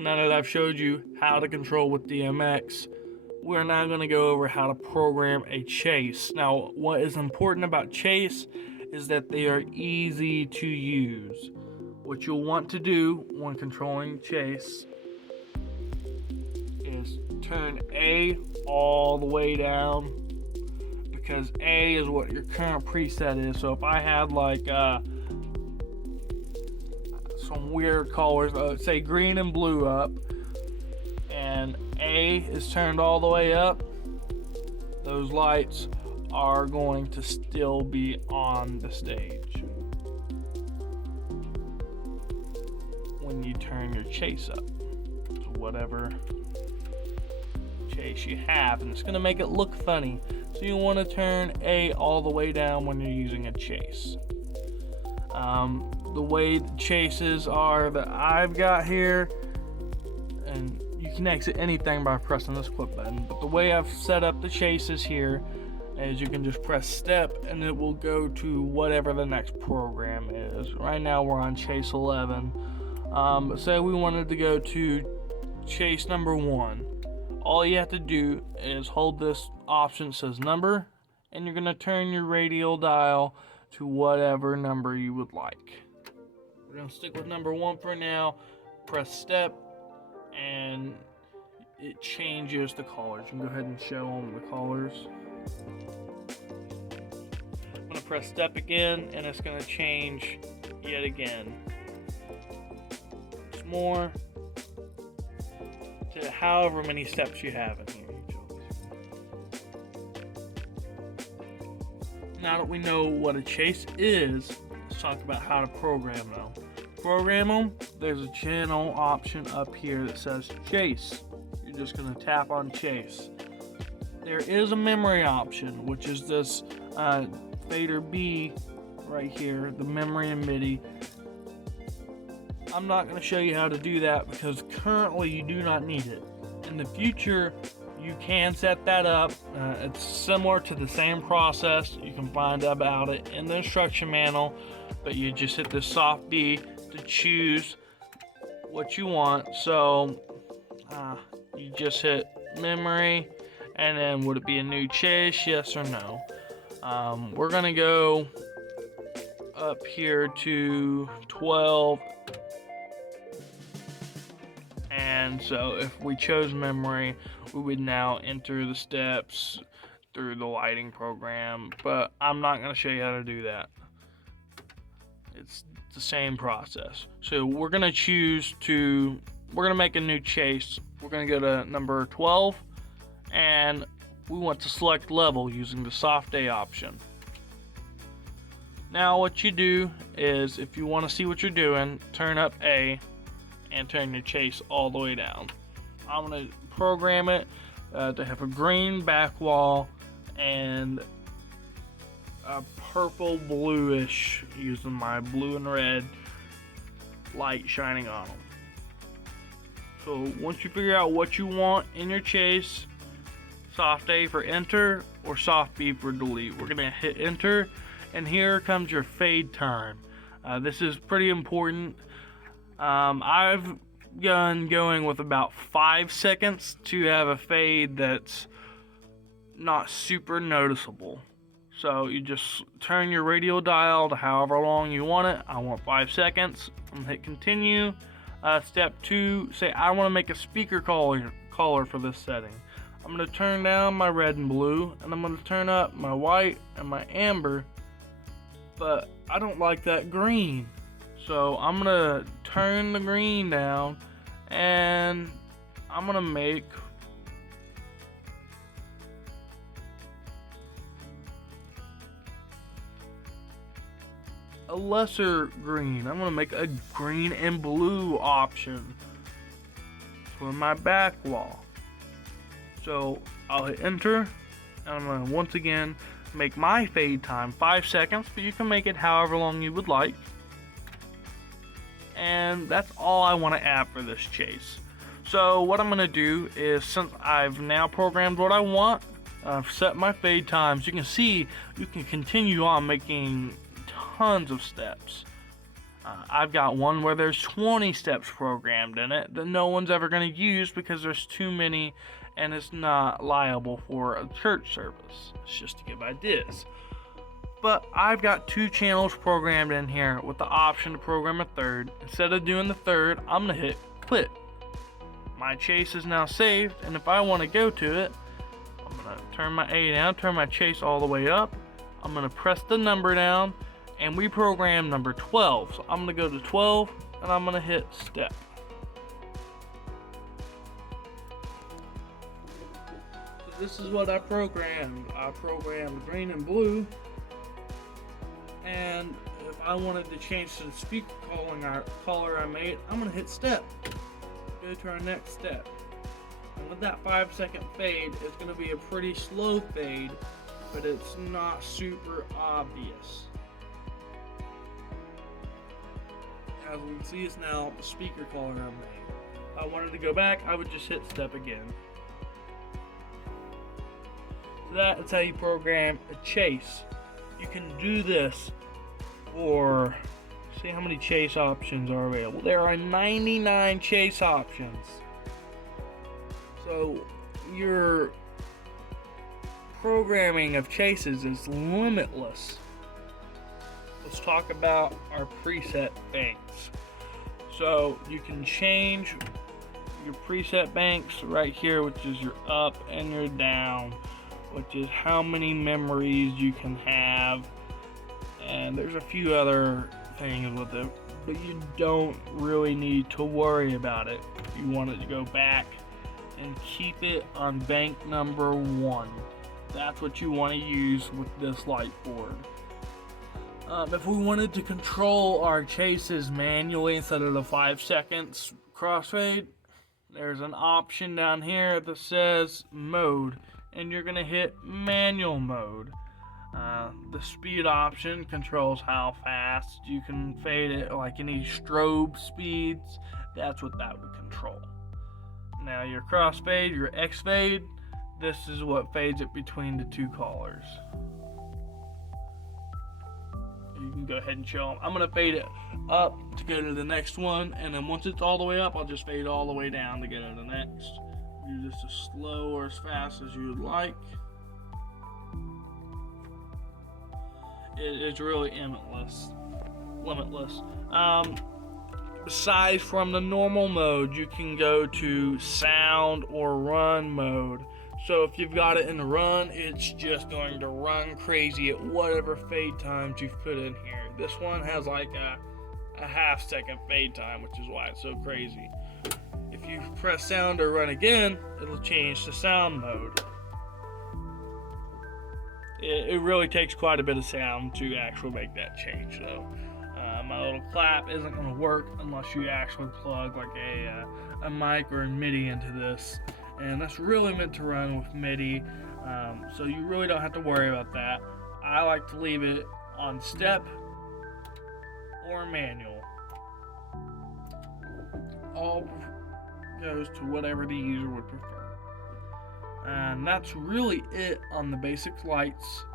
now that I've showed you how to control with DMX, we're now going to go over how to program a chase. Now, what is important about chase is that they are easy to use. What you'll want to do when controlling chase is turn A all the way down, because A is what your current preset is. So if I had like some weird colors, say green and blue up, and A is turned all the way up, those lights are going to still be on the stage when you turn your chase up to whatever chase you have, and it's going to make it look funny. So you want to turn A all the way down when you're using a chase. The way the chases are that I've got here, and you can exit anything by pressing this quit button, but the way I've set up the chases here is you can just press step and it will go to whatever the next program is. Right now we're on chase 11. Say we wanted to go to chase number 1. All you have to do is hold this option that says number, and you're going to turn your radial dial to whatever number you would like. We're going to stick with number 1 for now. Press step and it changes the colors. You can go ahead and show them the colors. I'm going to press step again and it's going to change yet again. It's more to however many steps you have in here. Now that we know what a chase is, let's talk about how to program them. Program them, there's a channel option up here that says chase. You're just going to tap on chase. There is a memory option, which is this fader B right here, the memory and MIDI. I'm not going to show you how to do that because currently you do not need it. In the future, you can set that up. It's similar to the same process. You can find about it in the instruction manual, but you just hit the soft B to choose what you want. So you just hit memory, and then would it be a new chase, yes or no? We're gonna go up here to 12, and so if we chose memory, we would now enter the steps through the lighting program, but I'm not going to show you how to do that. It's the same process. So we're going to make a new chase. We're going to go to number 12, and we want to select level using the soft A option. Now what you do is, if you want to see what you're doing, turn up A and turn your chase all the way down. I'm going to program it to have a green back wall and a purple bluish, using my blue and red light shining on them. So once you figure out what you want in your chase, soft A for enter or soft B for delete. We're gonna hit enter, and here comes your fade time. This is pretty important. I've going with about 5 seconds to have a fade that's not super noticeable. So you just turn your radial dial to however long you want it. I want 5 seconds. I'm gonna hit continue. Step 2, say I want to make a speaker color for this setting. I'm gonna turn down my red and blue, and I'm gonna turn up my white and my amber, but I don't like that green. So I'm gonna turn the green down, and I'm gonna make a lesser green. I'm gonna make a green and blue option for my back wall. So I'll hit enter, and I'm gonna once again make my fade time 5 seconds, but you can make it however long you would like. And that's all I want to add for this chase. So what I'm going to do is, since I've now programmed what I want, I've set my fade times. You can see you can continue on making tons of steps. I've got one where there's 20 steps programmed in it that no one's ever going to use because there's too many and it's not liable for a church service. It's just to give ideas. But I've got 2 channels programmed in here with the option to program a third. Instead of doing the third, I'm going to hit quit. My chase is now saved, and if I want to go to it, I'm going to turn my A down, turn my chase all the way up. I'm going to press the number down, and we program number 12. So I'm going to go to 12, and I'm going to hit step. So this is what I programmed. I programmed green and blue. And if I wanted to change to the speaker caller I made, I'm going to hit step. Go to our next step. And with that 5-second fade, it's going to be a pretty slow fade, but it's not super obvious. As we can see, it's now the speaker caller I made. If I wanted to go back, I would just hit step again. So that is how you program a chase. You can do this for, see how many chase options are available. There are 99 chase options. So your programming of chases is limitless. Let's talk about our preset banks. So you can change your preset banks right here, which is your up and your down, which is how many memories you can have, and there's a few other things with it, but you don't really need to worry about it. If you want it to go back and keep it on bank number 1, that's what you want to use with this light board. If we wanted to control our chases manually instead of the 5 seconds crossfade, there's an option down here that says mode, and you're gonna hit manual mode. The speed option controls how fast you can fade it, like any strobe speeds. That's what that would control. Now your crossfade, your X fade, this is what fades it between the 2 callers. You can go ahead and show them. I'm gonna fade it up to go to the next one, and then once it's all the way up, I'll just fade it all the way down to go to the next. Do this as slow or as fast as you would like. It's really limitless. Besides from the normal mode, you can go to sound or run mode. So if you've got it in run, it's just going to run crazy at whatever fade times you've put in here. This one has like a half-second fade time, which is why it's so crazy. If you press sound or run again, it'll change to sound mode. It really takes quite a bit of sound to actually make that change, though. My little clap isn't going to work unless you actually plug like a mic or a MIDI into this. And that's really meant to run with MIDI, so you really don't have to worry about that. I like to leave it on step or manual. All goes to whatever the user would prefer. And that's really it on the basic lights.